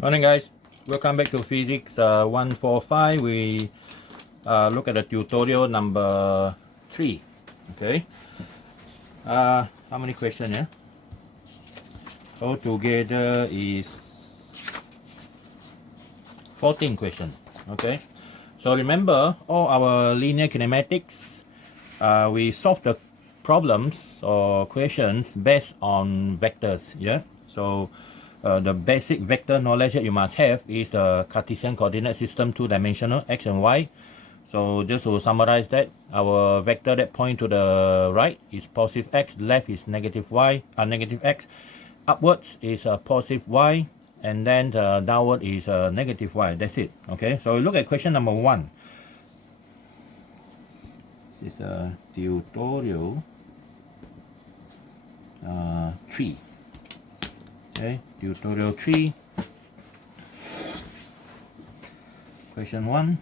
Morning guys, welcome back to Physics 145. We look at the tutorial number 3. Okay, how many questions here? Altogether is 14 questions. Okay, so remember all our linear kinematics, we solve the problems or questions based on vectors. Yeah, so the basic vector knowledge that you must have is the Cartesian coordinate system, two-dimensional, x and y. So just to summarize that, our vector that point to the right is positive x, left is negative y, negative x, upwards is positive y, and then downward is negative y. That's it. Okay, so we look at question number 1. This is a tutorial 3. Okay, tutorial 3. Question 1.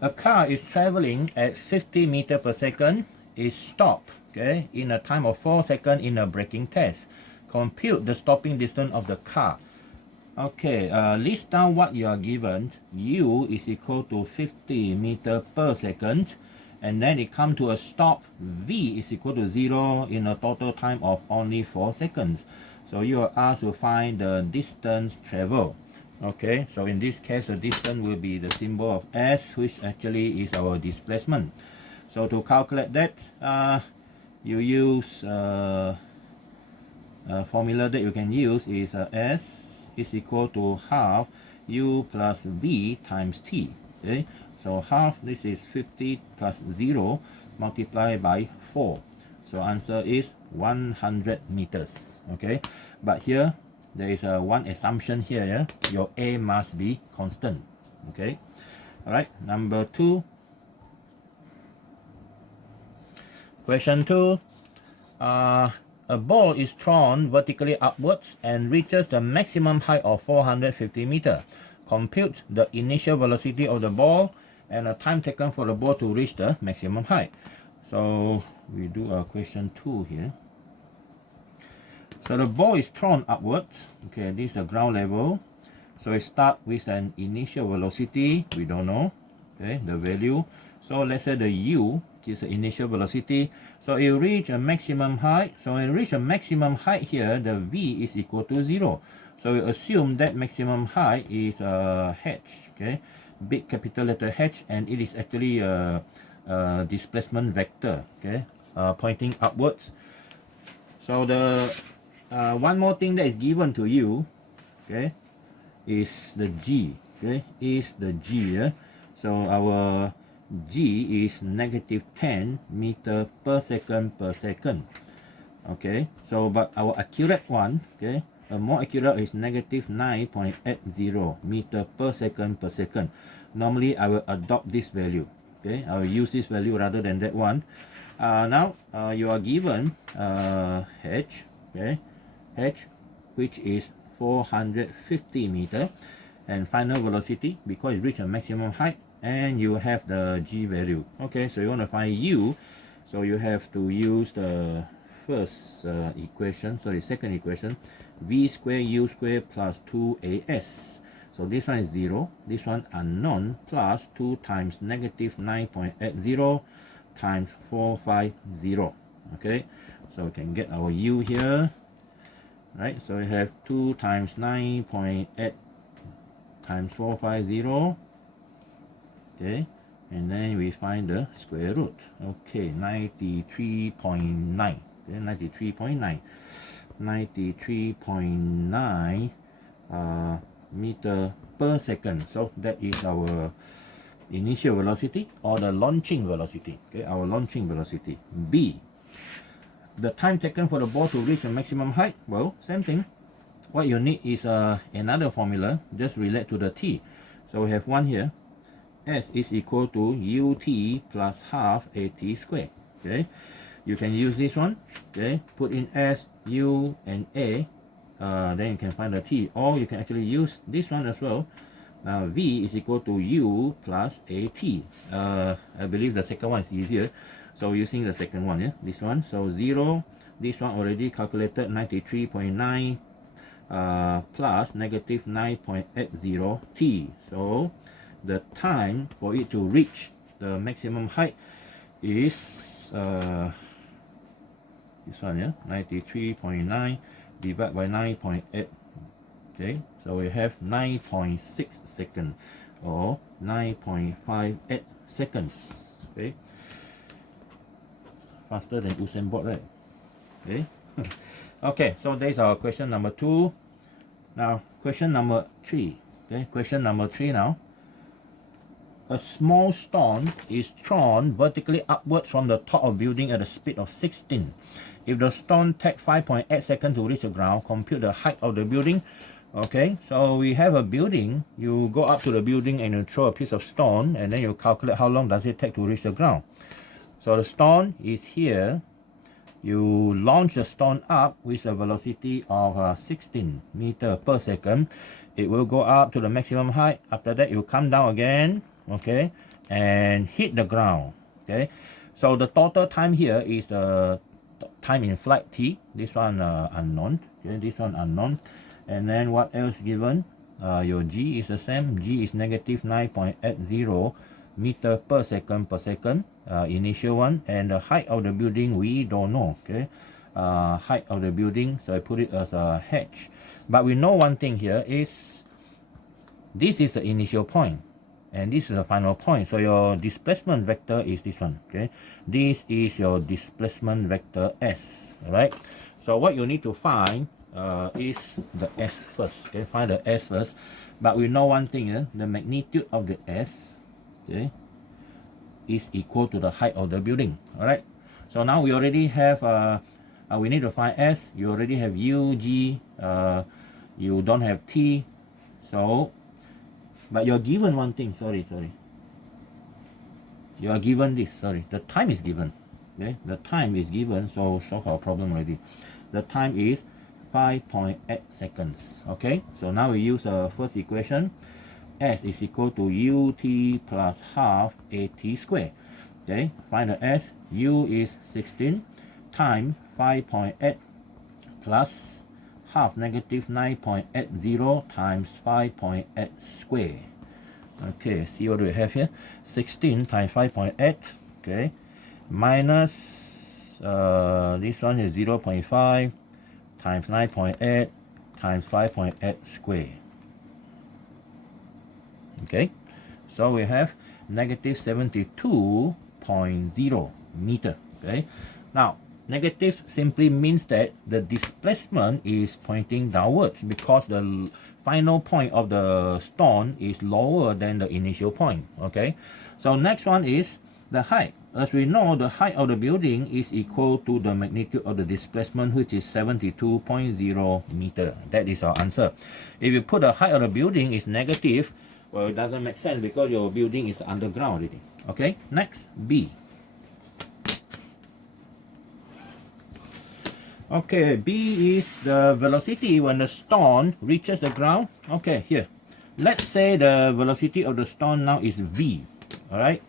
A car is traveling at 50 meters per second, is stopped, okay, in a time of 4 seconds in a braking test. Compute the stopping distance of the car. Okay, list down what you are given. U is equal to 50 meters per second, and then it comes to a stop. V is equal to 0 in a total time of only 4 seconds. So you are asked to find the distance traveled. Okay, so in this case, the distance will be the symbol of S, which actually is our displacement. So to calculate that, you use a formula that you can use is S is equal to half U plus V times T. Okay, so half, this is 50 plus 0 multiplied by 4. So answer is 100 meters. Okay, but here there is one assumption here. Yeah? Your A must be constant. Okay, all right. Number 2. Question 2. A ball is thrown vertically upwards and reaches the maximum height of 450 meters. Compute the initial velocity of the ball and the time taken for the ball to reach the maximum height. So we do a question 2 here. So the ball is thrown upwards. Okay, this is a ground level. So it starts with an initial velocity. We don't know, okay, the value. So let's say the U is the initial velocity. So it reach a maximum height. So when it reach a maximum height here, the V is equal to 0. So we assume that maximum height is H, okay, big capital letter H, and it is actually a displacement vector, okay, pointing upwards. So the one more thing that is given to you, okay, is the G. Okay, is the G. Yeah? So our G is negative 10 meter per second per second. Okay, so but our accurate one, okay, a more accurate is negative 9.80 meter per second per second. Normally I will adopt this value. Okay, I will use this value rather than that one. Now you are given H, okay, H, which is 450 meter, and final velocity because it reached a maximum height, and you have the G value. Okay, so you want to find U, so you have to use the first equation, sorry, second equation, V square U square plus 2AS. So this one is 0, this one unknown, plus 2 times negative 9.80 times 450. Okay, so we can get our U here. Right, so we have 2 times 9.8 times 450. Okay, and then we find the square root. Okay, 93.9. Okay, 93.9. 93.9 meter per second. So that is our initial velocity or the launching velocity. Okay, our launching velocity. B, the time taken for the ball to reach the maximum height. Well, same thing. What you need is another formula, just relate to the T. So we have one here. S is equal to UT plus half AT squared. Okay, you can use this one. Okay, put in S, U, and A. Then you can find the T. Or you can actually use this one as well. V is equal to U plus AT. I believe the second one is easier. So using the second one, yeah, this one. So 0, this one already calculated 93.9 plus negative 9.80 t. So the time for it to reach the maximum height is this one, yeah, 93.9 divided by 9.8. Okay, so we have 9.6 seconds or 9.58 seconds. Okay, faster than Usain Bolt, right? Okay. Okay, so that's our question number 2. Now question number 3. Okay, question number 3 now. A small stone is thrown vertically upwards from the top of building at a speed of 16. If the stone takes 5.8 seconds to reach the ground, compute the height of the building. Okay, so we have a building. You go up to the building and you throw a piece of stone, and then you calculate how long does it take to reach the ground. So the stone is here. You launch the stone up with a velocity of 16 meters per second. It will go up to the maximum height. After that, it will come down again, okay, and hit the ground. Okay, so the total time here is the time in flight t. This one unknown. Okay, this one unknown. And then what else given? Your g is the same. G is negative 9.80 meter per second initial one. And the height of the building we don't know. Okay, height of the building, so I put it as a h. But we know one thing here is this is the initial point and this is the final point. So your displacement vector is this one. Okay, this is your displacement vector s. All right, so what you need to find is the s first. Okay, find the s first. But we know one thing, the magnitude of the s, okay, is equal to the height of the building. All right, so now we already have we need to find s. You already have u, g, you don't have t. So but you're given one thing. Sorry, you are given this. Sorry, the time is given. Okay, the time is given, so solve our problem already. The time is 5.8 seconds. Okay, so now we use the first equation. S is equal to ut plus half at squared. Okay, find the s. U is 16 times 5.8 plus half negative 9.80 times 5.8 squared. Okay, see what we have here. 16 times 5.8. Okay, minus this one is 0.5 times 9.8 times 5.8 squared. Okay, so we have negative 72.0 meter. Okay, now negative simply means that the displacement is pointing downwards because the final point of the stone is lower than the initial point. Okay, so next one is the height. As we know, the height of the building is equal to the magnitude of the displacement, which is 72.0 meter. That is our answer. If you put the height of the building is negative, well, it doesn't make sense because your building is underground already. Okay, next, B. Okay, B is the velocity when the stone reaches the ground. Okay, here. Let's say the velocity of the stone now is V. Alright.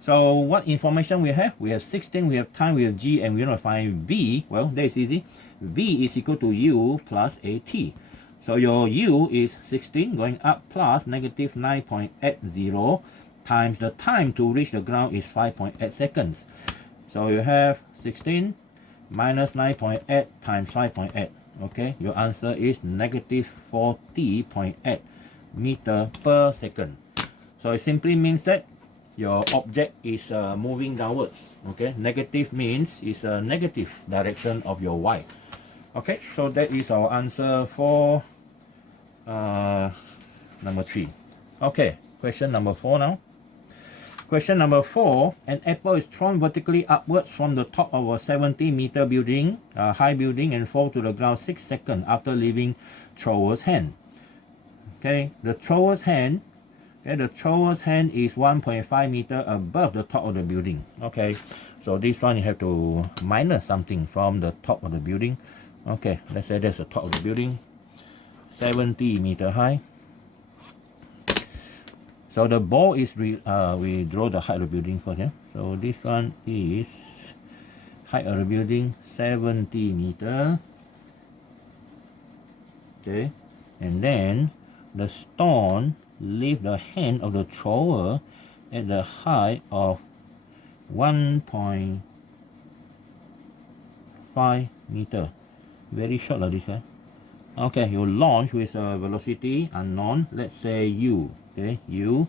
So what information we have? We have 16, we have time, we have G, and we want to find V. Well, that is easy. V is equal to U plus AT. So your U is 16 going up plus negative 9.80 times the time to reach the ground is 5.8 seconds. So you have 16 minus 9.8 times 5.8. Okay, your answer is negative 40.8 meter per second. So it simply means that your object is moving downwards. Okay, negative means it's a negative direction of your y. Okay, so that is our answer for number 3. Okay, question number 4 now. Question number 4, an apple is thrown vertically upwards from the top of a 70-meter building, high building, and fall to the ground 6 seconds after leaving thrower's hand. Okay, the thrower's hand is 1.5 meter above the top of the building. Okay, so this one you have to minus something from the top of the building. Okay, let's say that's the top of the building, 70 meter high. So the ball is we draw the height of the building first. Yeah? So this one is height of the building 70 meter. Okay, and then the stone leave the hand of the thrower at the height of 1.5 meter. Very short like this, eh? Okay, you launch with a velocity unknown, let's say u. Okay, u.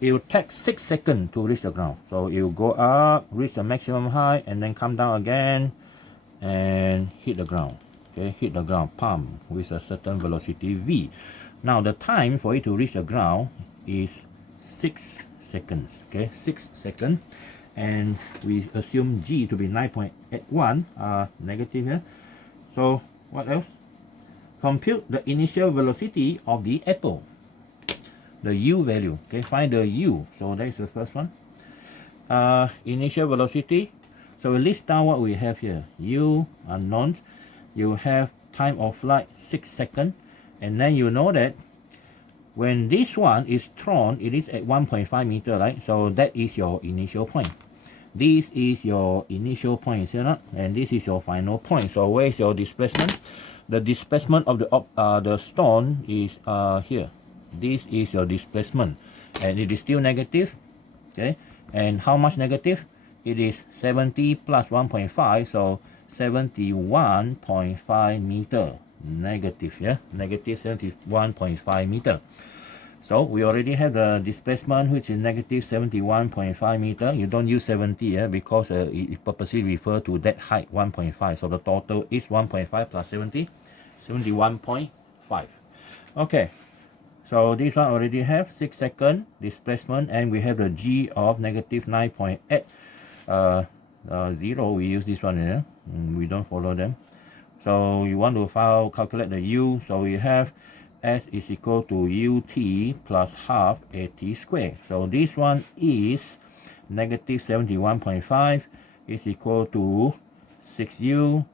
It will take 6 seconds to reach the ground. So you go up, reach the maximum height, and then come down again and hit the ground. Okay, hit the ground, pump with a certain velocity v. Now the time for it to reach the ground is 6 seconds. Okay, 6 seconds, and we assume g to be 9.81, negative here. So what else? Compute the initial velocity of the apple. The u value. Okay, find the u. So that is the first one. Initial velocity. So we list down what we have here. U unknown. You have time of flight 6 seconds, and then you know that when this one is thrown, it is at 1.5 meter, right? So that is your initial point. This is your initial point, is it not? And this is your final point. So where is your displacement? The displacement of the stone is here. This is your displacement, and it is still negative. Okay, and how much negative? It is 70 plus 1.5, so 71.5 meter negative. Yeah, negative 71.5 meter. So we already have the displacement, which is negative 71.5 meter. You don't use 70, yeah, because it purposely refer to that height 1.5. So the total is 1.5 plus 70, 71.5. Okay. So this one already have 6 second displacement, and we have the g of negative 9.8. 0, we use this one here. We don't follow them. So you want to calculate the u. So we have s is equal to ut plus half at squared. So this one is negative 71.5 is equal to 6u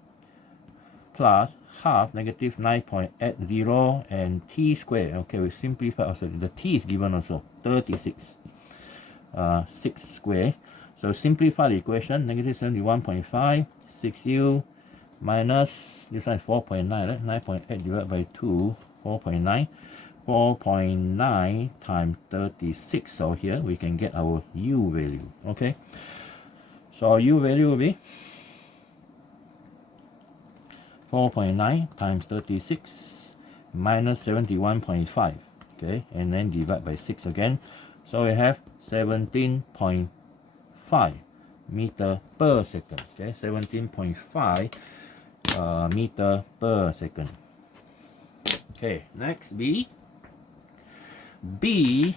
plus half negative 9.80 and t squared. Okay, we simplify also. The t is given also 36. 6 squared. So simplify the equation. Negative 71.5, 6u minus, this one is 4.9, right? 9.8 divided by 2, 4.9. 4.9 times 36. So here we can get our u value. Okay. So our u value will be 4.9 times 36 minus 71.5. Okay, and then divide by 6 again. So we have 17.5 meter per second. Okay, 17.5 meter per second. Okay, next B. B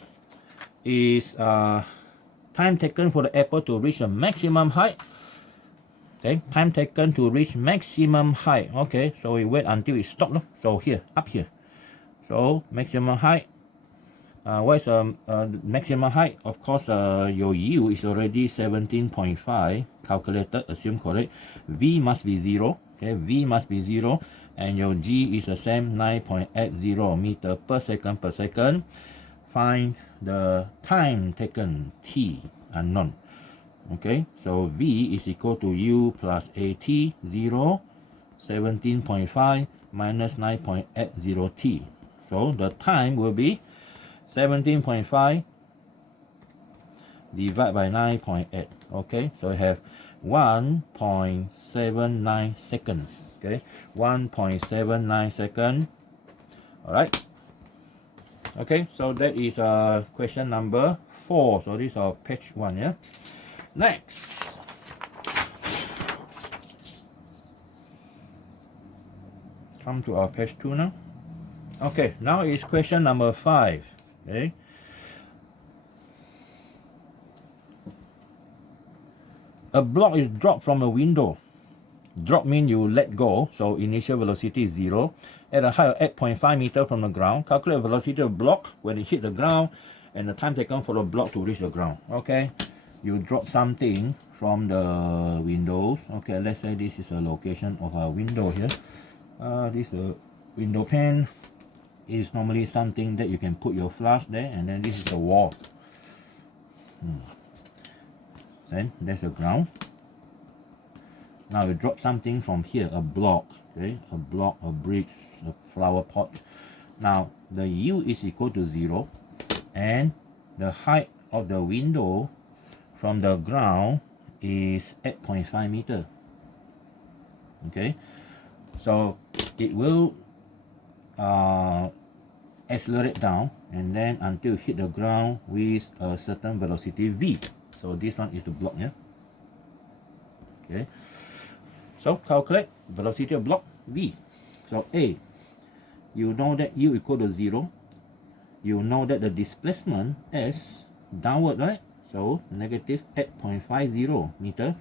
is time taken for the apple to reach a maximum height. Okay, time taken to reach maximum height. Okay, so we wait until it stops. So here, up here. So maximum height. What is maximum height? Of course, your u is already 17.5 calculated, assume correct. V must be 0. Okay, V must be 0, and your g is the same, 9.80 meter per second. Find the time taken, t, unknown. Okay, so v is equal to u plus at, 0, 17.5 minus 9.80t. So the time will be 17.5 divided by 9.8. Okay, so we have 1.79 seconds. Okay, 1.79 seconds. All right. Okay, so that is question number 4. So this is our page 1. Yeah. Next. Come to our page 2 now. Okay, now is question number 5. Okay. A block is dropped from a window. Drop means you let go, so initial velocity is 0. At a height of 8.5 meters from the ground, calculate velocity of block when it hit the ground and the time taken for the block to reach the ground. Okay, you drop something from the windows. Okay, let's say this is a location of a window here. This window pane is normally something that you can put your flash there, and then this is the wall. Then there's a ground. Now you drop something from here, a block, okay, a block, a brick, a flower pot. Now the U is equal to 0, and the height of the window from the ground is 8.5 meter. Okay, so it will accelerate down and then until hit the ground with a certain velocity v. So this one is the block, yeah. Okay, so calculate velocity of block v. So A, you know that U equal to 0. You know that the displacement S downward, right? So negative 8.50 meter,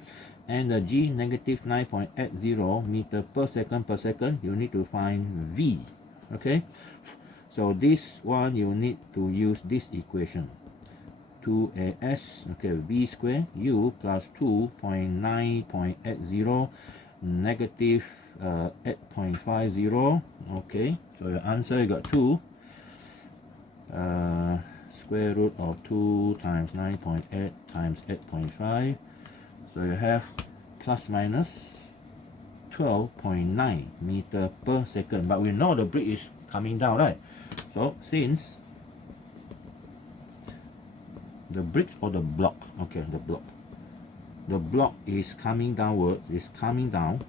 and the G negative 9.80 meter per second. You need to find V. Okay, so this one you need to use this equation. 2as, okay, v square u plus 2.9.80 negative 8.50. Okay, so your answer, you got 2 square root of 2 times 9.8 times 8.5. So you have plus minus 12.9 meter per second. But we know the brick is coming down, right? So since the brick or the block, okay, the block is coming downward, is coming down,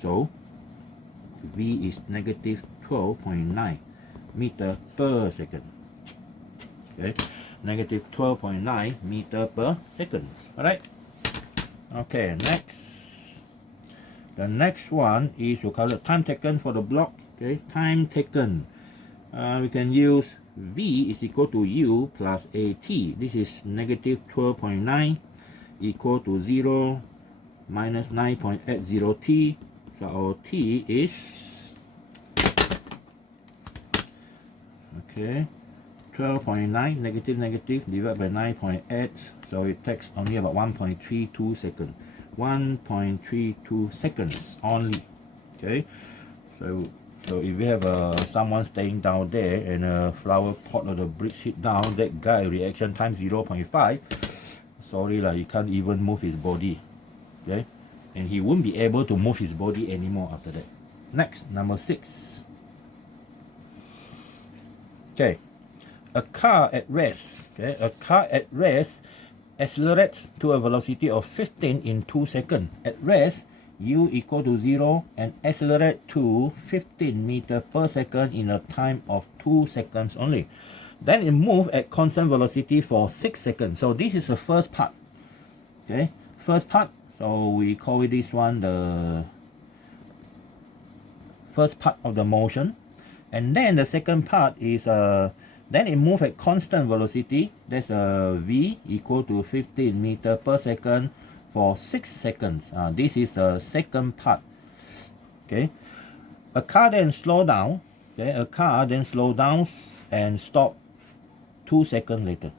so V is negative 12.9 meter per second. Okay, negative 12.9 meter per second. All right. Okay, next. The next one is to calculate time taken for the block. Okay, time taken. We can use V is equal to U plus AT. This is negative 12.9 equal to 0 minus 9.80T. So our T is, okay, 12.9 negative divided by 9.8. So it takes only about 1.32 seconds. 1.32 seconds only. Okay, so if we have someone staying down there and a flower pot or the bricks hit down, that guy reaction time 0.5. Sorry lah, he can't even move his body. Okay, and he won't be able to move his body anymore after that. Next, number 6. Okay, a car at rest. Okay, a car at rest accelerates to a velocity of 15 in 2 seconds. At rest, U equal to 0 and accelerate to 15 meter per second in a time of 2 seconds only. Then it moves at constant velocity for 6 seconds. So this is the first part. Okay, first part. So we call it this one the first part of the motion. And then the second part is then it moves at constant velocity. That's v equal to 15 meter per second for 6 seconds. This is the second part. Okay, a car then slow down. Okay, a car then slow down and stop 2 seconds later.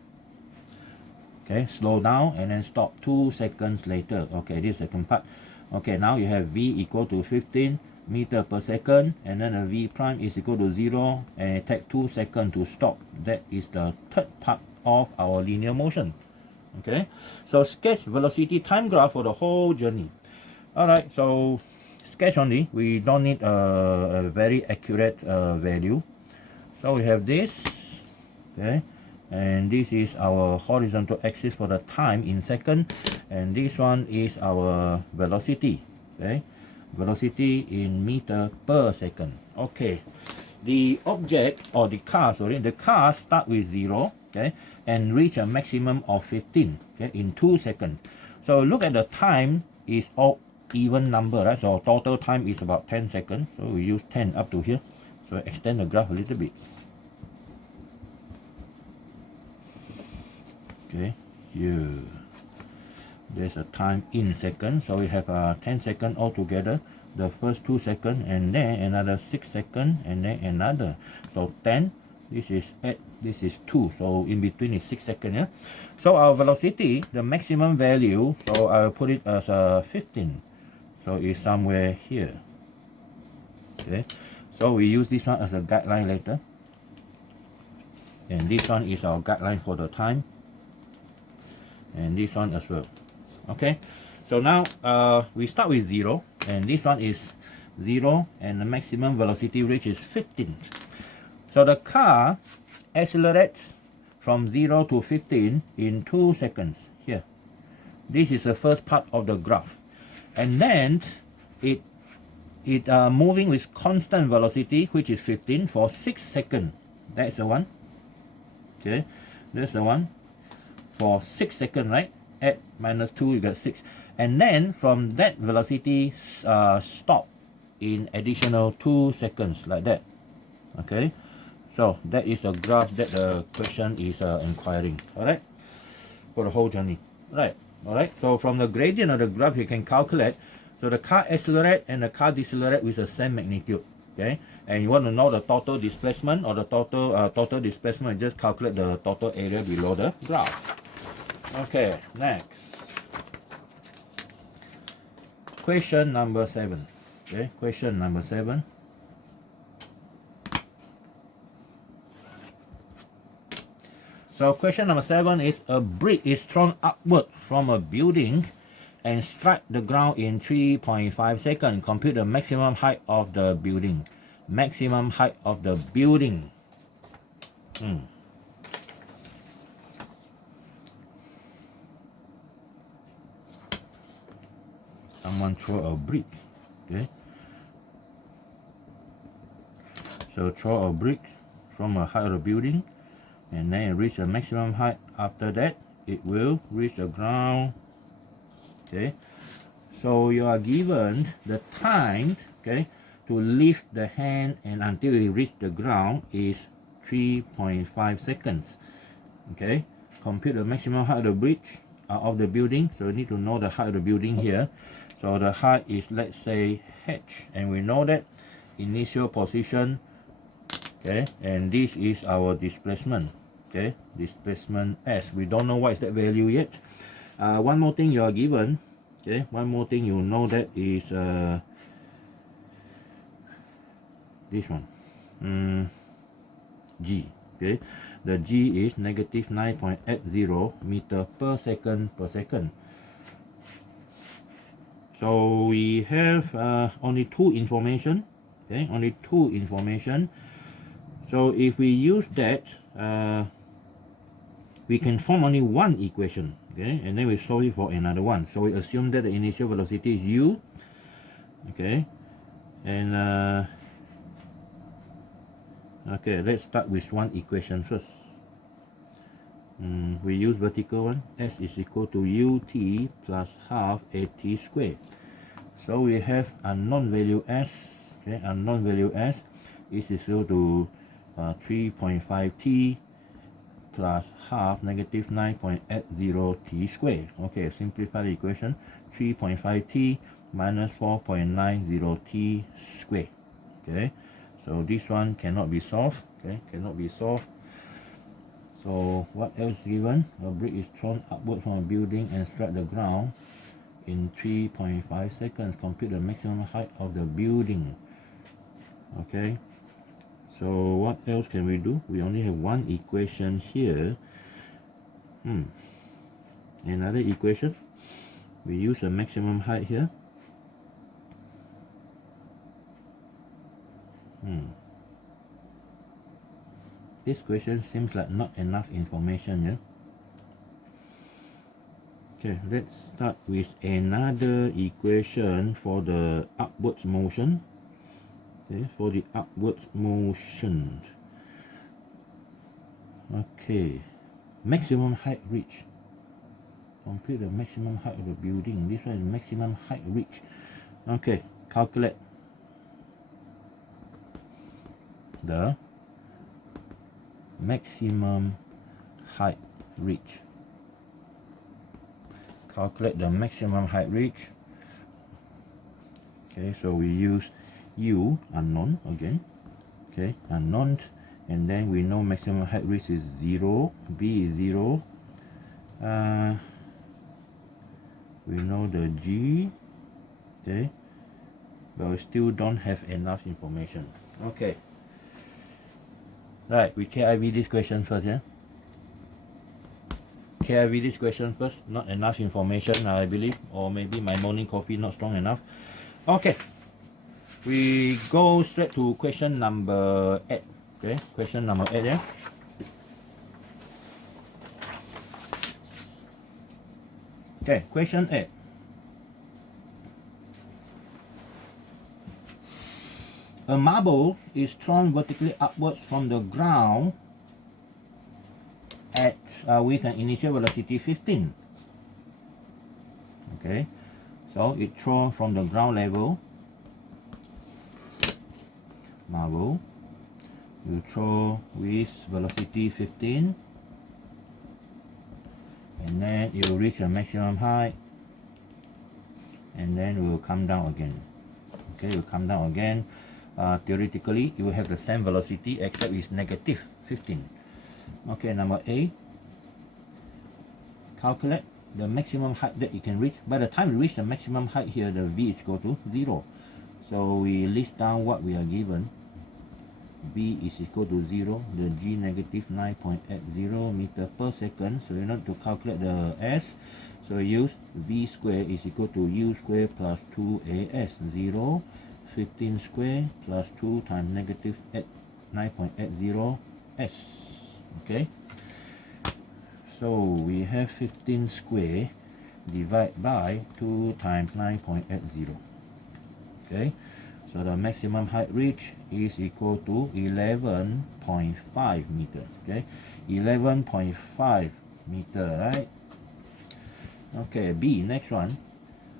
Okay, slow down and then stop 2 seconds later. Okay, this is the second part. Okay, now you have v equal to 15 meter per second, and then a v prime is equal to 0, and it takes 2 seconds to stop. That is the third part of our linear motion. Okay, so sketch velocity time graph for the whole journey. All right, so sketch only. We don't need a very accurate value. So we have this. Okay, and this is our horizontal axis for the time in second, and this one is our velocity. Okay, velocity in meter per second. Okay, the object or the car, the car start with 0, okay, and reach a maximum of 15, okay, in 2 seconds. So look at the time is all even number, right? So total time is about 10 seconds. So we use 10 up to here. So extend the graph a little bit. Okay, here there's a time in seconds, so we have 10 seconds altogether. The first 2 seconds, and then another 6 seconds, and then another. So 10. This is 8. This is 2. So in between is 6 seconds. Yeah. So our velocity, the maximum value. So I'll put it as 15. So it's somewhere here. Okay. So we use this one as a guideline later. And this one is our guideline for the time. and this one as well. Okay, so now we start with 0, and this one is 0, and the maximum velocity reach is 15. So the car accelerates from 0 to 15 in 2 seconds here. This is the first part of the graph, and then it moving with constant velocity, which is 15, for 6 seconds. That's the one. Okay, that's the one for 6 seconds, right? At minus 2, you get 6, and then from that velocity stop in additional 2 seconds, like that. Okay, so that is a graph that the question is inquiring. All right, for the whole journey. Right. All right. So from the gradient of the graph, you can calculate. So the car accelerate and the car decelerate with the same magnitude. Okay, and you want to know the total displacement or the total displacement, just calculate the total area below the graph. Okay, next. Question number 7. Okay, question number 7. So question number 7 is, a brick is thrown upward from a building and strike the ground in 3.5 seconds. Compute the maximum height of the building. Maximum height of the building. Someone throw a brick. Okay. So throw a brick from a height of the building, and then it reach a maximum height. After that, it will reach the ground. Okay, so you are given the time, okay, to lift the hand and until it reach the ground is 3.5 seconds. Okay, compute the maximum height of the bridge of the building. So you need to know the height of the building here. So the height is, let's say, h, and we know that initial position. Okay, and this is our displacement. Okay, displacement s. We don't know what is that value yet. One more thing you are given. Okay, one more thing you know that is this one. G. Okay, the G is negative 9.80 meter per second per second. So we have only 2 information. Okay, only 2 information. So if we use that, we can form only one equation. Okay, and then we solve it for another one. So we assume that the initial velocity is u. Okay, and okay, let's start with one equation first. We use vertical one. S is equal to ut plus half at squared. So we have unknown value s. Okay, unknown value s is equal to 3.5t plus half negative 9.80t squared. Okay, simplify the equation. 3.5t minus 4.90t squared. Okay, so this one cannot be solved. Okay, cannot be solved. So what else given? A brick is thrown upward from a building and strike the ground in 3.5 seconds. Compute the maximum height of the building. Okay, so what else can we do? We only have one equation here. Another equation. We use a maximum height here. This question seems like not enough information, yeah? Okay, let's start with another equation for the upwards motion. Okay, for the upwards motion. Okay, maximum height reach. Compute the maximum height of the building. This one is maximum height reach. Okay, calculate the maximum height reach. Calculate the maximum height reach. Okay, so we use u, unknown again. Okay, unknown, and then we know maximum height reach is 0, b is 0. We know the g. Okay, but we still don't have enough information. Okay, right, we KIV this question first, yeah? Okay, I read this question first. Not enough information, I believe, or maybe my morning coffee not strong enough. Okay, we go straight to question number 8. Okay, question number 8. Yeah. Okay, question 8. A marble is thrown vertically upwards from the ground at with an initial velocity 15. Okay, so it thrown from the ground level. Marble, you throw with velocity 15, and then it will reach a maximum height, and then it will come down again. Okay, it will come down again. Theoretically, it will have the same velocity except it's negative 15. Okay, number A. Calculate the maximum height that it can reach. By the time we reach the maximum height here, the V is equal to 0. So we list down what we are given. V is equal to 0, the G negative 9.80 meter per second. So you need to calculate the S. So we use V square is equal to U square plus 2AS. 0, 15 square plus 2 times negative 9.80 S. Okay. So we have 15 square divided by 2 times 9.80. Okay. So the maximum height reached is equal to 11.5 meter. Okay, 11.5 meter, right? Okay, B, next one.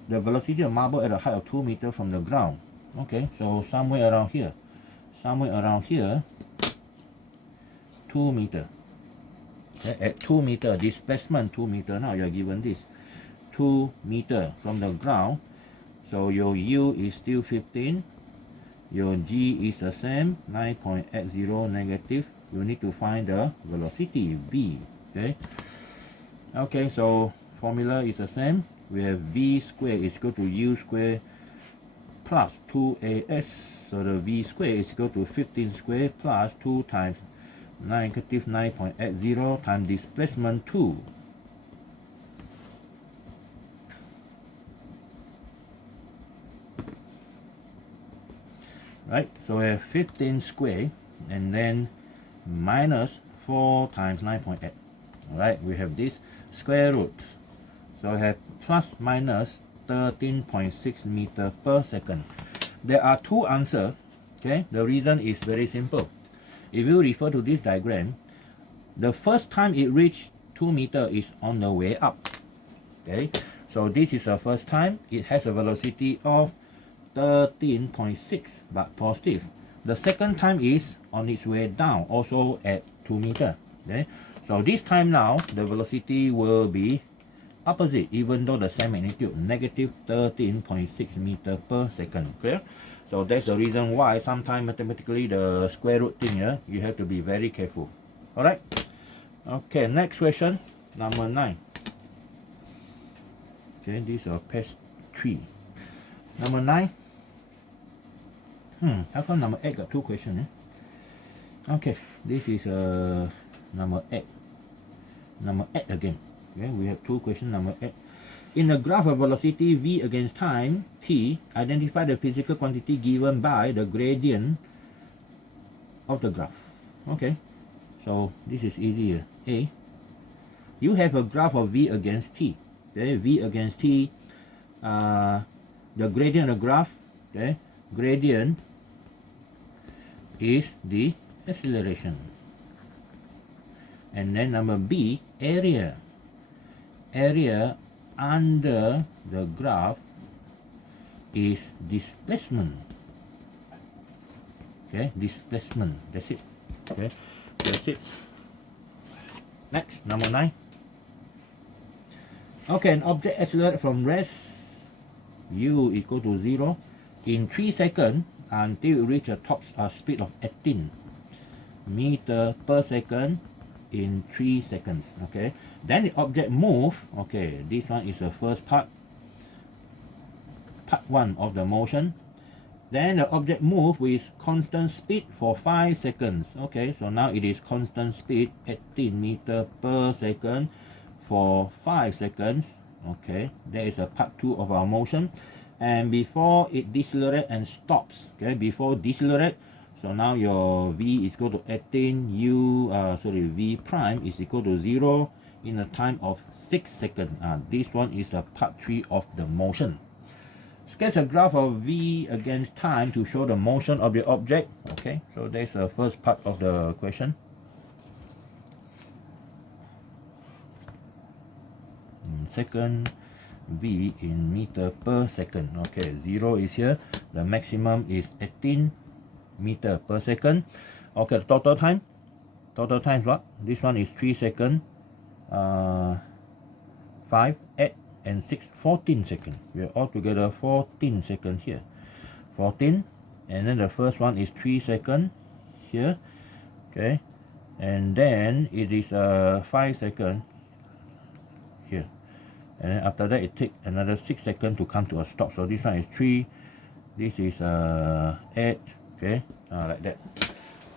The velocity of marble at a height of 2 meters from the ground. Okay, so somewhere around here, 2 meter. Okay, at 2 meter, displacement 2 meter. Now you are given this 2 meter from the ground. So your U is still 15. Your G is the same, 9.80 negative. You need to find the velocity V. Okay. Okay, so formula is the same. We have V square is equal to U square plus 2AS. So the V square is equal to 15 square plus 2 times negative 9.80 times displacement 2. Right, so we have 15 square and then minus 4 times 9.8. Alright, we have this square root. So we have plus minus 13.6 meter per second. There are two answers. Okay, the reason is very simple. If you refer to this diagram, the first time it reached 2 meter is on the way up. Okay, so this is the first time. It has a velocity of 13.6 but positive. The second time is on its way down, also at 2 meter. Okay, so this time now the velocity will be opposite, even though the same magnitude, negative 13.6 meter per second. Clear? So that's the reason why sometimes mathematically the square root thing here, you have to be very careful. Alright. Okay, next question, number 9. Okay, this is page 3. Number 9. How come number 8 got two questions? Okay, this is number 8. Number 8 again. Okay, we have two questions. Number 8. In the graph of velocity v against time t, identify the physical quantity given by the gradient of the graph. Okay, so this is easier. A, you have a graph of v against t. Okay, v against t. The gradient of the graph. Okay, gradient is the acceleration. And then number B, area. Area under the graph is displacement. Okay, displacement. That's it. Okay, that's it. Next, number 9. Okay, an object accelerates from rest u equal to 0 in 3 seconds until it reaches a top speed of 18 meter per second in 3 seconds. Okay, then the object move. Okay, this one is the first part 1 of the motion. Then the object move with constant speed for 5 seconds. Okay, so now it is constant speed 18 meter per second for 5 seconds. Okay, that is a part 2 of our motion. And before it decelerates and stops, okay, before decelerate, so now your v is equal to 18, v prime is equal to 0 in a time of 6 seconds. This one is the part 3 of the motion. Sketch a graph of v against time to show the motion of the object. Okay, so that's the first part of the question. Second, v in meter per second. Okay, 0 is here. The maximum is 18 meter per second. Okay, the total time. Total time is what? This one is 3 seconds. 5, 8, and 6, 14 seconds. We are altogether 14 seconds here. 14, and then the first one is 3 seconds here. Okay, and then it is 5 seconds here. And then after that, it takes another 6 seconds to come to a stop. So this one is 3. This is 8. Okay, like that.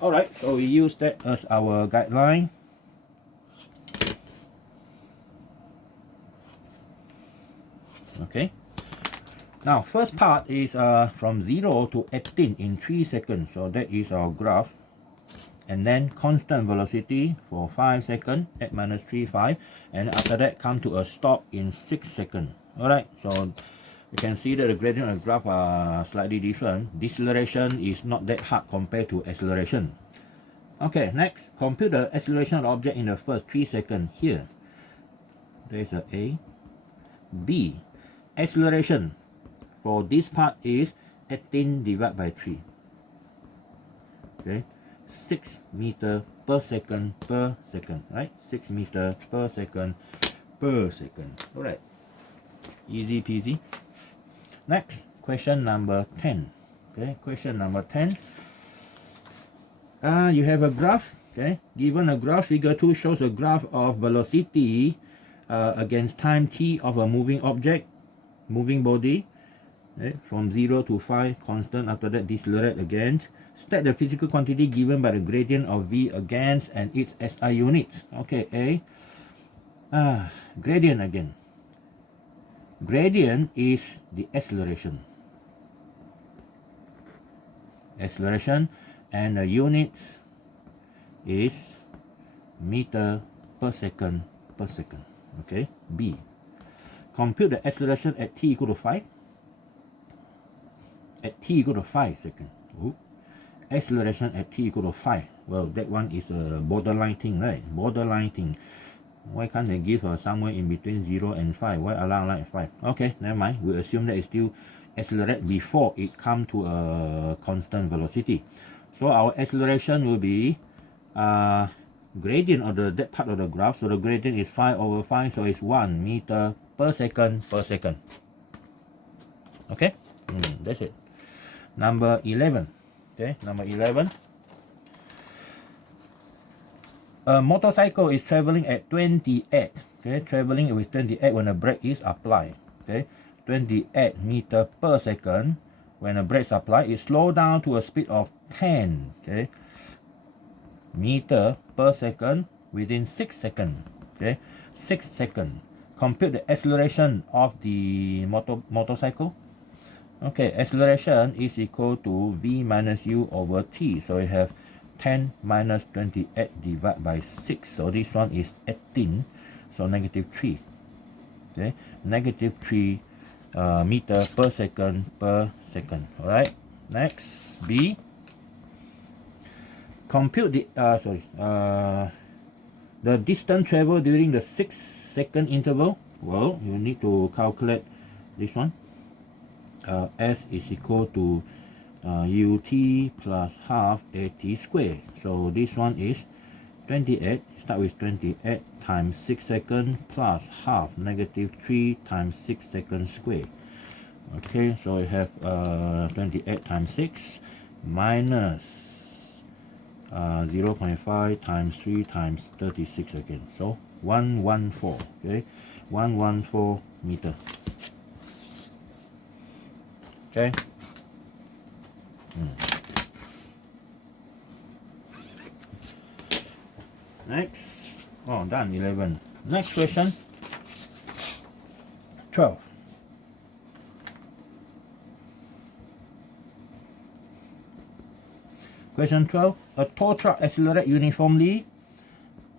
Alright, so we use that as our guideline. Okay. Now, first part is from 0 to 18 in 3 seconds. So that is our graph. And then constant velocity for 5 seconds, 8 minus 3, 5. And after that, come to a stop in 6 seconds. Alright, so you can see that the gradient of the graph are slightly different. Deceleration is not that hard compared to acceleration. Okay, next, compute the acceleration of the object in the first 3 seconds here. There is a A. B, acceleration for this part is 18 divided by 3. Okay, 6 meter per second, right? 6 meter per second. Alright, easy peasy. Next, question number 10. Okay, question number 10. You have a graph. Okay, given a graph, figure 2 shows a graph of velocity against time t of a moving object, moving body. Okay, from 0 to 5 constant, after that decelerate again. State the physical quantity given by the gradient of v against and its SI units. Okay, A. Gradient again. Gradient is the acceleration. Acceleration, and the units is meter per second per second. Okay, B. Compute the acceleration at t equal to 5. At t equal to 5 seconds. Ooh. Acceleration at t equal to 5. Well, that one is a borderline thing, right? Borderline thing. Why can't they give somewhere in between 0 and 5? Why allow like 5? Okay, never mind. We assume that it still accelerate before it come to a constant velocity. So our acceleration will be gradient of that part of the graph. So the gradient is 5 over 5, so it's 1 meter per second per second. Okay, that's it. Number 11. Okay, number 11. A motorcycle is traveling at 28. Okay, traveling with 28 when a brake is applied. Okay, 28 meter per second. When a brake is applied, it slows down to a speed of 10. Okay, meter per second within 6 seconds. Okay, 6 seconds. Compute the acceleration of the motorcycle. Okay, acceleration is equal to v minus u over t. So we have 10 minus 28 divided by 6. So this one is 18. So negative 3. Okay, negative 3 meter per second per second. Alright, next, B. Compute the distance traveled during the 6-second interval. Well, you need to calculate this one. S is equal to ut plus half at squared. So this one is 28. Start with 28 times 6 seconds plus half, negative 3 times 6 seconds squared. Okay, so we have 28 times 6 minus 0.5 times 3 times 36 again. So 114. Okay, 114 meter. Okay. Next. Oh, done. 11. Next question. 12. Question 12. A tow truck accelerates uniformly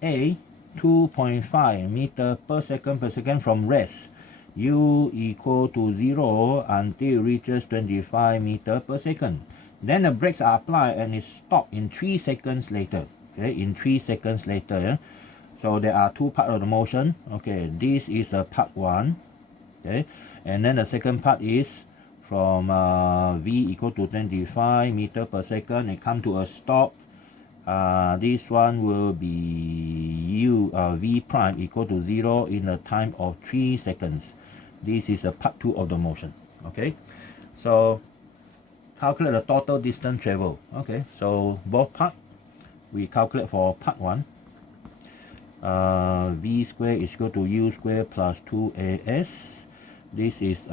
A 2.5 meter per second from rest. U equal to 0 until it reaches 25 meter per second. Then the brakes are applied and is stopped in 3 seconds later. Okay, in 3 seconds later. Yeah? So there are two parts of the motion. Okay, this is a part 1. Okay, and then the second part is from V equal to 25 meter per second and come to a stop. This one will be V prime equal to 0 in a time of 3 seconds. This is a part 2 of the motion. Okay, so calculate the total distance traveled. Okay, so both part we calculate for part 1. V square is equal to U square plus 2AS. This is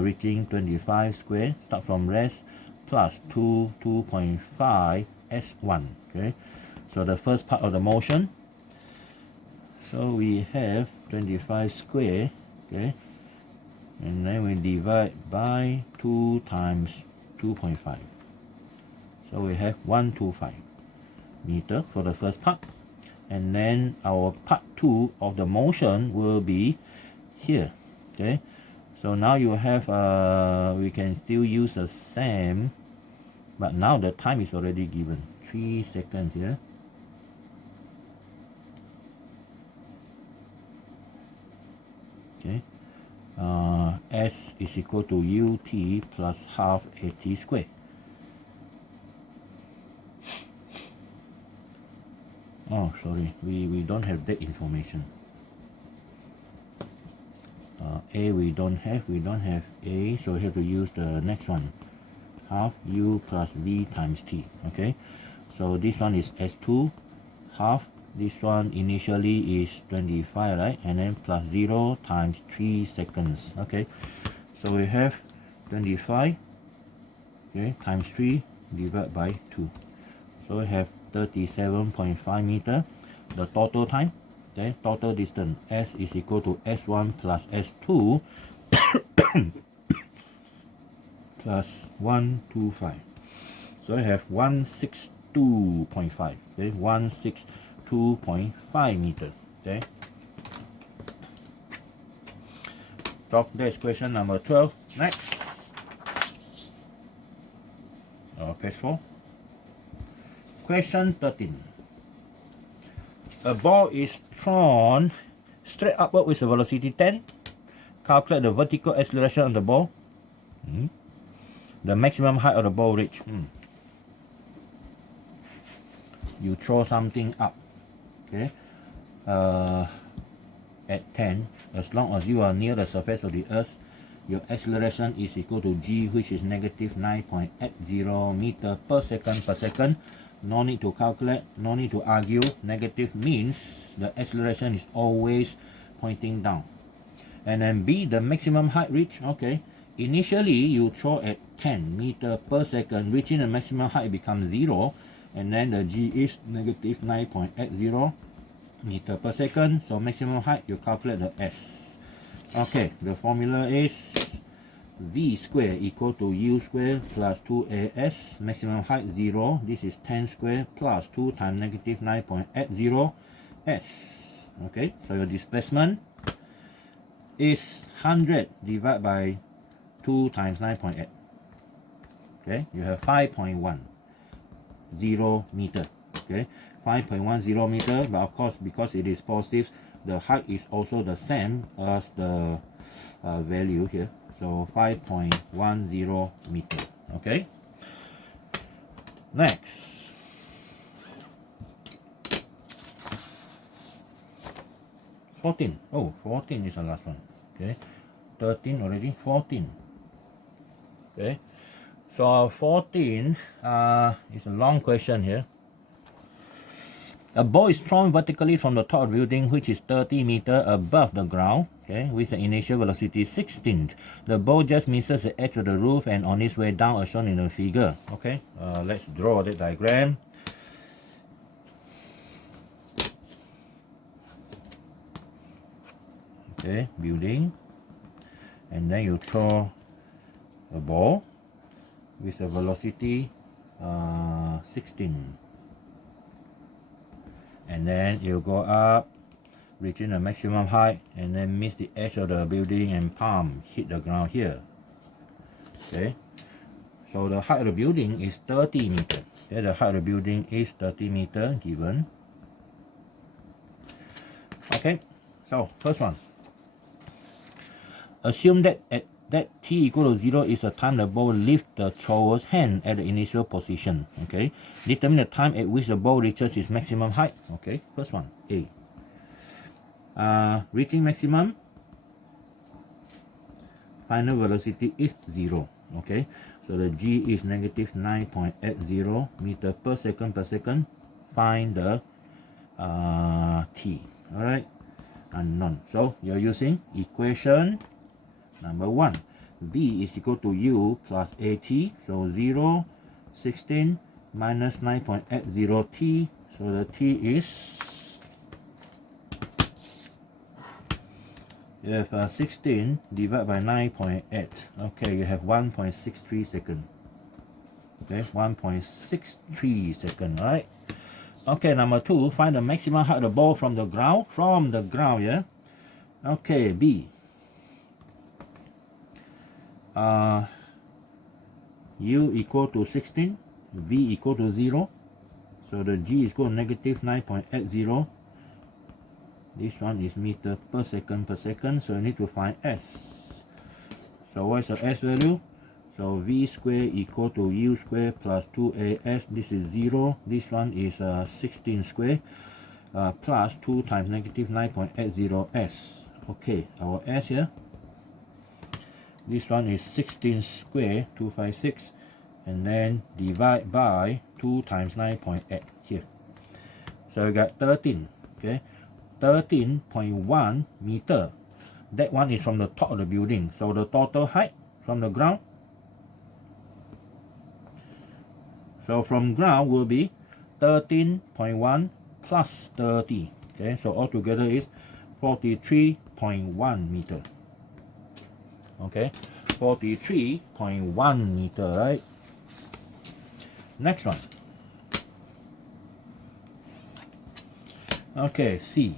reaching 25 square, start from rest, plus 2.5 S1. Okay, so the first part of the motion. So we have 25 square. Okay, and then we divide by 2 times 2.5. So we have 125 meter for the first part. And then our part 2 of the motion will be here. Okay, so now you have we can still use the same, but now the time is already given 3 seconds here. Okay, S is equal to UT plus half AT squared. Oh, sorry, we don't have that information. A we don't have A, so we have to use the next one, half U plus V times T. Okay, so this one is S2 half, this one initially is 25, right, and then plus 0 times 3 seconds. Okay, so we have 25, okay, times 3 divided by 2, so we have 37.5 meter. The total time, okay, total distance, S is equal to S1 plus S2 plus 125. So I have 162.5. Okay, 162.5 meter. Okay. So that's question number 12. Next. Page 4. Question 13. A ball is thrown straight upward with a velocity 10. Calculate the vertical acceleration of the ball. The maximum height of the ball reach. You throw something up. Okay. At 10, as long as you are near the surface of the earth, your acceleration is equal to G, which is negative 9.80 meter per second. No need to calculate, no need to argue. Negative means the acceleration is always pointing down. And then B, the maximum height reach. Okay, initially you throw at 10 meter per second, reaching the maximum height becomes 0, and then the G is negative 9.80 meter per second. So maximum height, you calculate the S. Okay, the formula is V square equal to U square plus 2AS, maximum height 0. This is 10 square plus 2 times negative 9.80 S. Okay, so your displacement is 100 divided by 2 times 9.8. Okay, you have 5.10 meter. Okay, 5.10 meter, but of course because it is positive, the height is also the same as the value here. So 5.10 meter. Okay. Next. Fourteen. Oh, 14 is the last one. Okay. 13 already. 14. Okay. So 14 is a long question here. A ball is thrown vertically from the top of the building, which is 30 meters above the ground, okay, with the initial velocity 16. The ball just misses the edge of the roof and on its way down as shown in the figure. Okay, let's draw the diagram. Okay, building. and then you throw a ball with a velocity 16, and then you go up, reaching the maximum height, and then miss the edge of the building and palm hit the ground here. Okay, so the height of the building is 30 meter. Okay, the height of the building is 30 meter given. Okay, so first one, assume that at t equal to 0 is the time the ball leaves the thrower's hand at the initial position. Okay, determine the time at which the ball reaches its maximum height. Okay, first one, A. Reaching maximum, final velocity is 0. Okay, so the g is negative 9.80 meter per second per second. Find the t. All right, unknown. So you're using equation number 1. V is equal to u plus at. So 0, 16 minus 9.80 t. So the t is, you have 16 divided by 9.8. Okay, you have 1.63 second. Okay, 1.63 second, right? Okay, number 2, find the maximum height of the ball from the ground. From the ground, yeah? Okay, B. U equal to 16, V equal to 0. So the G is equal to negative 9.80. This one is meter per second, so you need to find S. So what is the S value? So V square equal to U square plus 2AS. This is 0. This one is 16 square plus 2 times negative 9.80S. Okay, our S here. This one is 16 square, 256. And then divide by 2 times 9.8 here. So we got 13. Okay. 13.1 meter. That one is from the top of the building. So the total height from the ground. So from ground will be 13.1 plus 30. Okay, so altogether is 43.1 meter. Okay, 43.1 meter, right? Next one. Okay, C.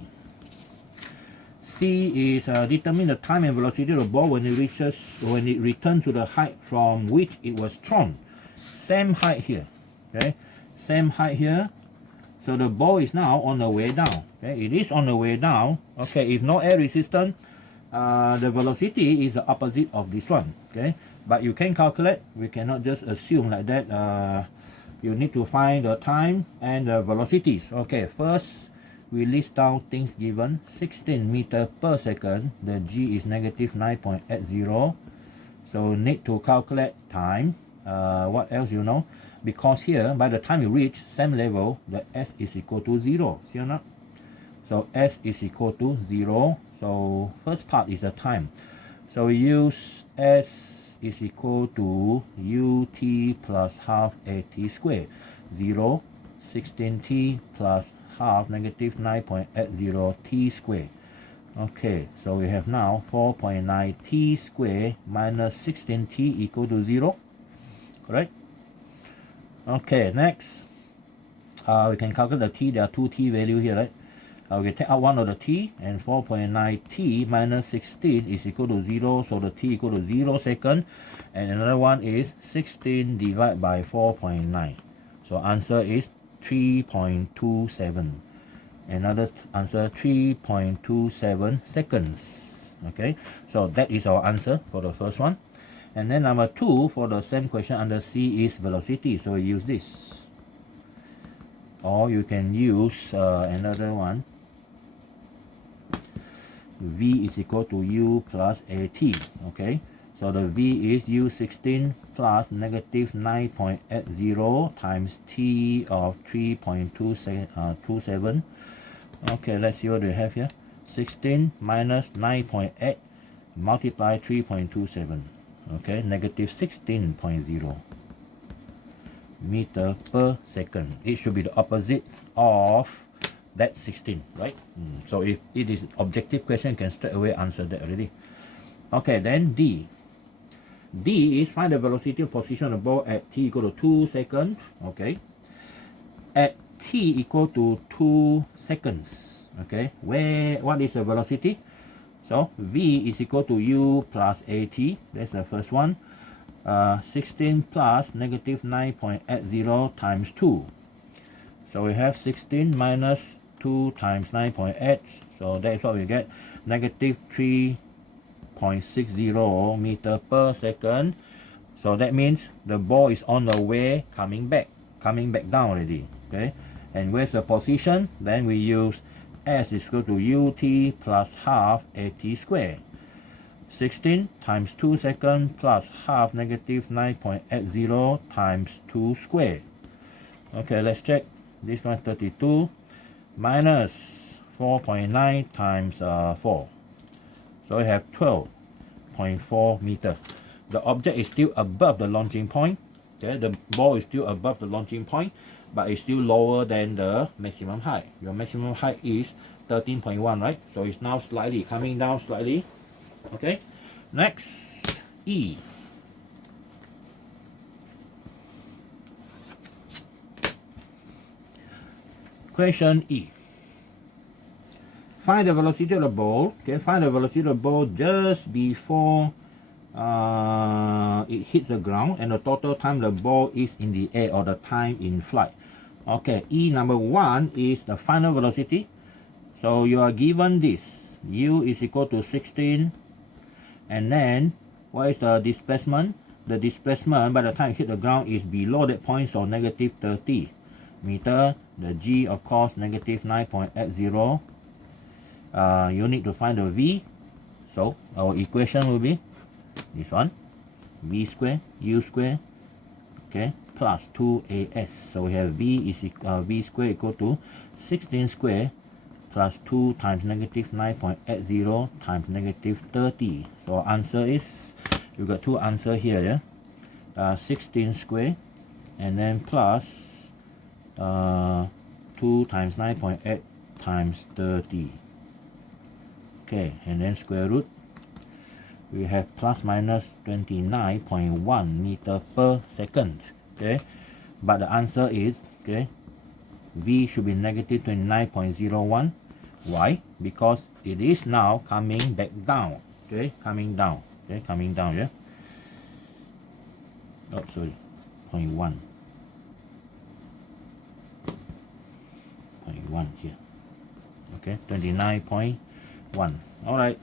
C is determine the time and velocity of the ball when it returns to the height from which it was thrown. Same height here. Okay, same height here. So the ball is now on the way down. Okay, it is on the way down. Okay, if no air resistance, the velocity is the opposite of this one. Okay, but you can calculate. We cannot just assume like that. You need to find the time and the velocities. Okay, first we list down things given. 16 meter per second. The G is negative 9.80. So need to calculate time. What else you know? Because here, by the time you reach same level, the S is equal to 0. See or not? So S is equal to 0. So first part is the time. So we use S is equal to UT plus half AT squared. 0, 16T plus half negative 9.80 T squared. Okay, so we have now 4.9 T squared minus 16T equal to 0. Correct? Okay, next. We can calculate the T. There are 2 T value here, right? We take out one of the T, and 4.9 T minus 16 is equal to 0. So the T equal to 0 second. And another one is 16 divided by 4.9. So answer is 3.27. Another answer 3.27 seconds. Okay, so that is our answer for the first one. And then number 2 for the same question under C is velocity. So we use this. Or you can use another one. V is equal to U plus AT. Okay, so the V is U16 plus negative 9.80 times T of 3.27. Okay, let's see what we have here. 16 minus 9.8 multiply 3.27. Okay, negative 16.0 meter per second. It should be the opposite of that 16, right? So if it is objective question, you can straight away answer that already. Okay, then D. D is find the velocity of position of the ball at t equal to 2 seconds. Okay. At t equal to 2 seconds. Okay. What is the velocity? So v is equal to u plus at. That's the first one. 16 plus negative 9.80 times 2. So we have 16 minus 2 times 9.8. So that's what we get. Negative 3.60 meter per second. So that means the ball is on the way coming back down already. Okay. And where's the position? Then we use S is equal to ut plus half at squared. 16 times 2 seconds plus half negative 9.80 times 2 squared. Okay, let's check. This one 32 minus 4.9 times 4. So we have 12.4 meter. The object is still above the launching point. Okay, the ball is still above the launching point, but it's still lower than the maximum height. Your maximum height is 13.1, right? So it's now slightly coming down slightly. Okay, next, E. Question E. Find the velocity of the ball. Okay, find the velocity of the ball just before it hits the ground and the total time the ball is in the air, or the time in flight. Okay, E number 1 is the final velocity. So you are given this. U is equal to 16. And then, what is the displacement? The displacement by the time it hit the ground is below that point, so negative 30 meter. The G, of course, negative 9.80. You need to find the V. So our equation will be this one. V square, U square, okay, plus 2AS. So we have V square equal to 16 square plus 2 times negative 9.80 times negative 30. So answer is, you got two answers here, yeah? 16 square and then plus 2 times 9.8 times 30. Okay, and then square root. We have plus minus 29.1 meter per second. Okay, but the answer is, okay, V should be negative 29.01. Why? Because it is now coming back down. Okay, coming down. Okay, coming down, yeah. Oh, sorry, 0.1. 0.1 here. Okay, 29.1. All right.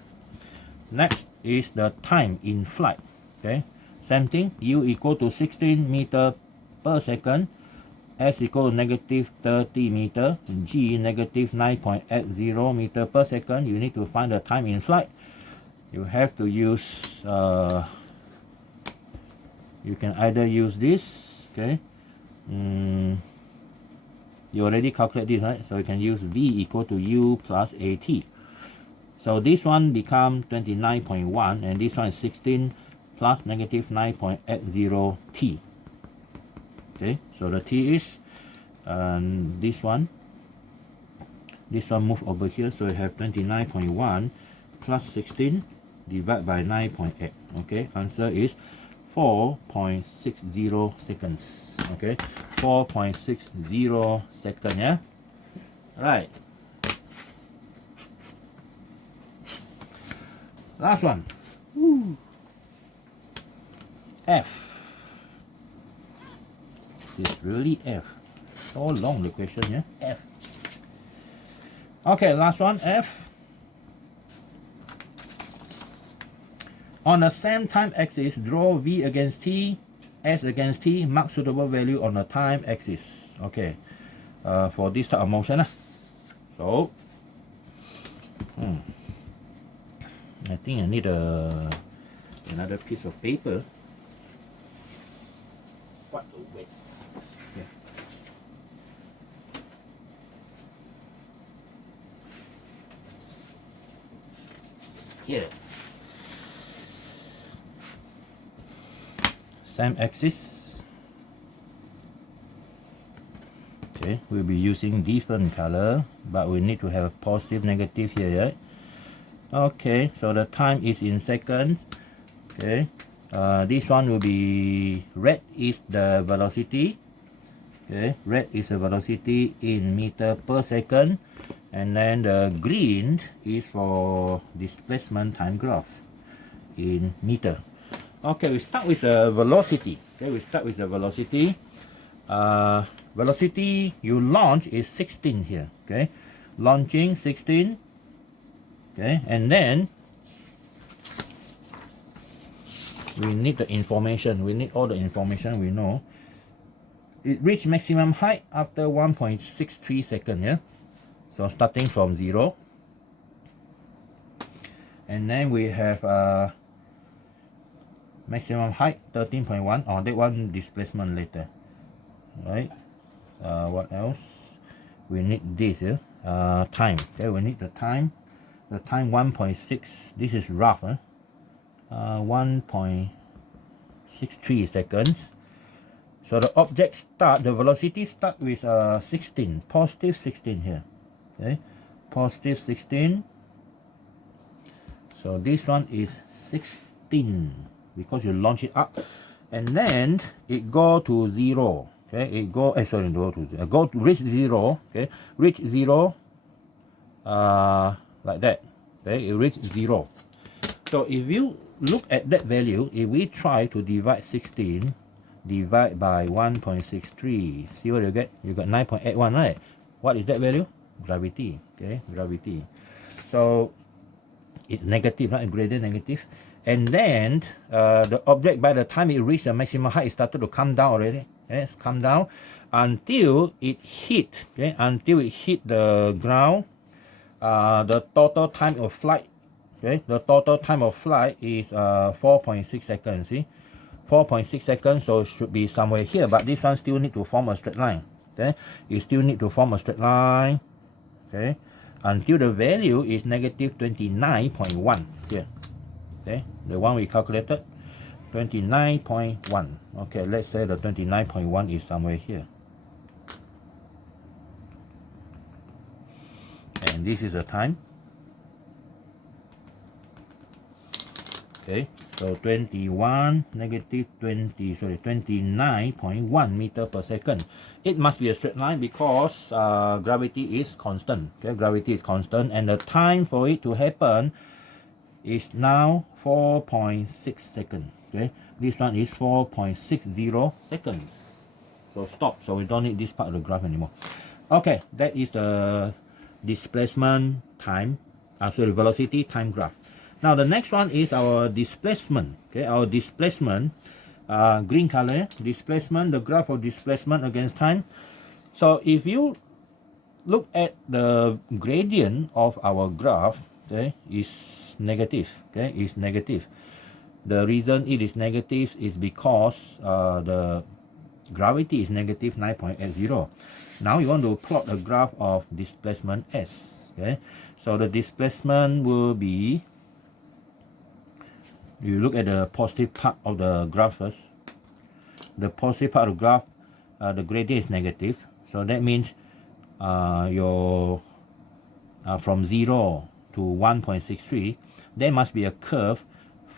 Next is the time in flight. Okay, same thing. U equal to 16 meter per second. S equal to negative 30 meter. G negative 9.80 meter per second. You need to find the time in flight. You have to use, you can either use this, okay. You already calculate this, right? So you can use V equal to U plus AT. So this one become 29.1 and this one is 16 plus negative 9.80 T. Okay, so the T is this one move over here, so you have 29.1 plus 16 divided by 9.8. Okay, answer is 4.60 seconds. Okay, 4.60 seconds, yeah. Right. Last one. Woo. F. This is really F. So long the question, yeah? F. Okay, last one, F. On the same time axis, draw V against T, S against T, mark suitable value on the time axis. Okay, for this type of motion. So, I think I need another piece of paper. What a waste. Okay. Here. Same axis. Okay, we'll be using different color, but we need to have positive, negative here, right? Okay, so the time is in seconds. Okay, this one will be red is the velocity. Okay, red is the velocity in meter per second, and then the green is for displacement time graph in meter. Okay, we start with the velocity. Okay, we start with the velocity. Velocity you launch is 16 here. Okay, launching 16. Okay, and then we need the information. We need all the information we know. It reached maximum height after 1.63 seconds. Yeah, so starting from 0. And then we have maximum height 13.1. Oh, that one displacement later. Right. What else? We need this. Time. Okay, we need the time. The time 1.6. This is rough. 1.63 seconds. So the object start, the velocity start with 16, positive 16 here. Okay, positive 16. So this one is 16 because you launch it up, and then it go to 0. Okay, it go sorry, go to reach 0. Okay, reach 0 like that. Okay, it reach 0. So if you look at that value, if we try to divide 16 divide by 1.63, see what you get? You got 9.81, right? What is that value? Gravity. Okay, gravity. So it's negative, not a gradient negative. And then the object, by the time it reached the maximum height, it started to come down already. Okay, it's come down until it hit. Okay, until it hit the ground. The total time of flight. Okay, the total time of flight is 4.6 seconds. See, 4.6 seconds, so it should be somewhere here. But this one still need to form a straight line. Okay, you still need to form a straight line. Okay, until the value is negative 29.1 here. Okay, the one we calculated, 29.1. Okay, let's say the 29.1 is somewhere here. And this is the time. Okay, so 29.1 meter per second. It must be a straight line because gravity is constant. Okay, gravity is constant, and the time for it to happen is now 4.6 seconds. Okay, this one is 4.60 seconds. So stop. So we don't need this part of the graph anymore. Okay, that is the displacement time. Sorry, velocity time graph. Now the next one is our displacement. Okay, our displacement, green color, displacement, the graph of displacement against time. So if you look at the gradient of our graph, okay, is negative. Okay, is negative. The reason it is negative is because the gravity is negative 9.80. Now you want to plot a graph of displacement S. Okay, so the displacement will be, you look at the positive part of the graph first. The positive part of the graph, the gradient is negative. So that means your from 0 to 1.63, there must be a curve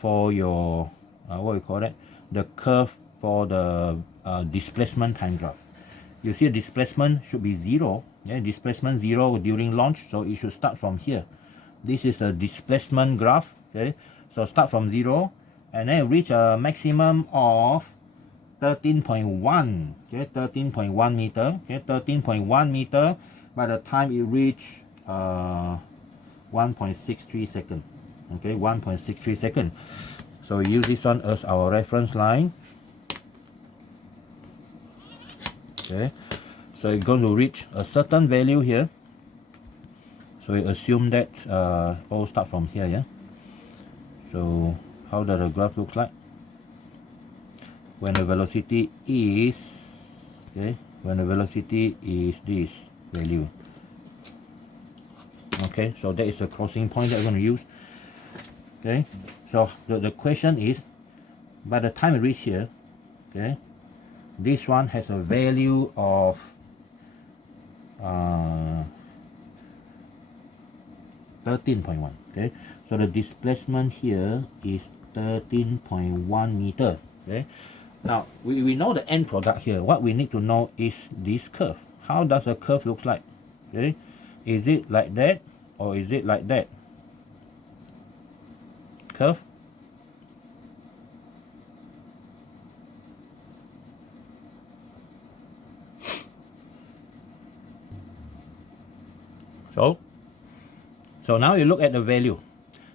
for your, what we call it, the curve for the displacement time graph. You see, displacement should be 0. Yeah, displacement 0 during launch, so it should start from here. This is a displacement graph. Okay, so start from 0 and then reach a maximum of 13.1. Okay, 13.1 meter. Okay, 13.1 meter by the time it reach 1.63 second. Okay, 1.63 second. So we use this one as our reference line. Okay, so it's going to reach a certain value here. So we assume that all start from here. Yeah. So how does the graph look like? When the velocity is, okay, when the velocity is this value. Okay, so that is the crossing point that we're going to use. Okay, so the question is, by the time we reach here, okay, this one has a value of 13.1. Okay, So the displacement here is 13.1 meter. Okay. Now we know the end product here. What we need to know is this curve. How does a curve look like? Okay. Is it like that or is it like that? Curve. So now you look at the value.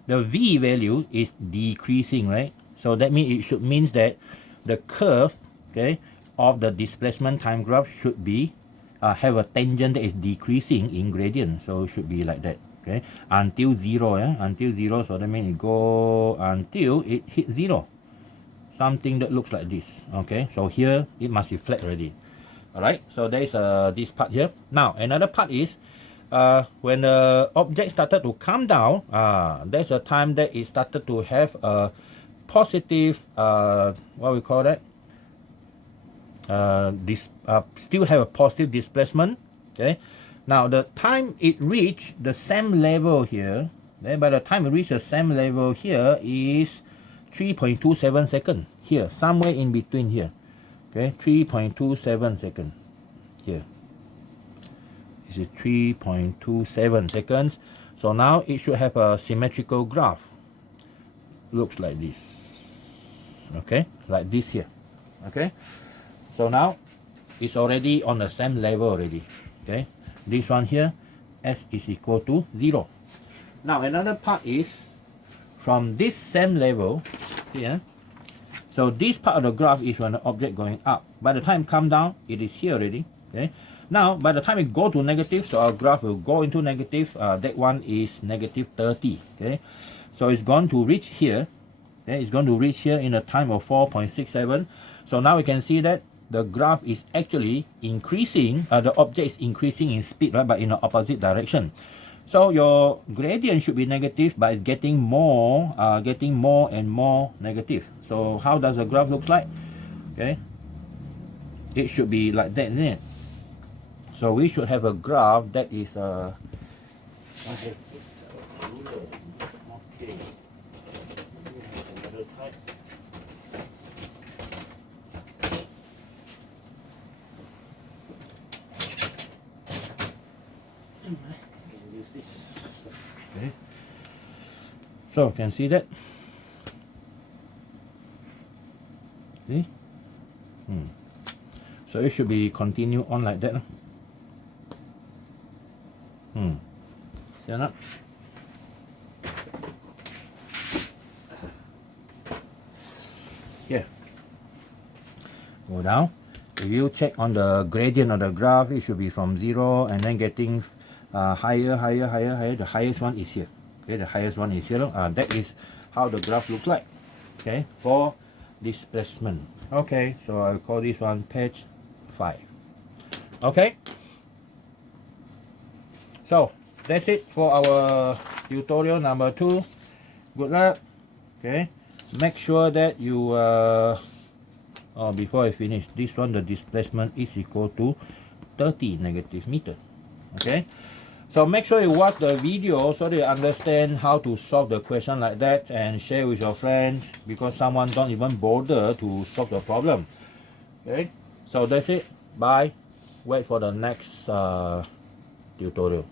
The V value is decreasing, right? So that means that the curve, okay, of the displacement time graph should be have a tangent that is decreasing in gradient. So it should be like that, okay, until zero, until zero. So that means it go until it hit zero, something that looks like this, okay. So here it must be flat already. All right. So there is this part here. Now another part is when the object started to come down, there's a time that it started to have a positive, what we call that? Still have a positive displacement. Okay. Now the time it reached the same level here, then by the time it reached the same level here is 3.27 seconds. Here, somewhere in between here. Okay, 3.27 seconds here. This is 3.27 seconds. So now it should have a symmetrical graph. Looks like this. Okay, like this here. Okay, so now it's already on the same level already. Okay, this one here, s is equal to 0. Now another part is from this same level. See, so this part of the graph is when the object going up. By the time come down, it is here already. Okay. Now, by the time it go to negative, so our graph will go into negative. That one is negative 30. Okay. So it's going to reach here. Okay. It's going to reach here in a time of 4.67. So now we can see that the graph is actually increasing. The object is increasing in speed, right? But in the opposite direction. So your gradient should be negative, but it's getting more and more negative. So how does the graph look like? Okay, it should be like that, isn't it? So we should have a graph that is okay. Okay. So can see that. See? So it should be continue on like that. See or not? Yeah. Go down. If you check on the gradient of the graph, it should be from 0 and then getting higher. The highest one is here. Okay, the highest one is here. That is how the graph looks like. Okay, for displacement. Okay, so I'll call this one page 5. Okay, so that's it for our tutorial number 2. Good luck. Okay, make sure that you before I finish this one, the displacement is equal to 30 negative meter. Okay, so make sure you watch the video so that you understand how to solve the question like that and share with your friends, because someone don't even bother to solve the problem. Okay, so that's it. Bye. Wait for the next tutorial.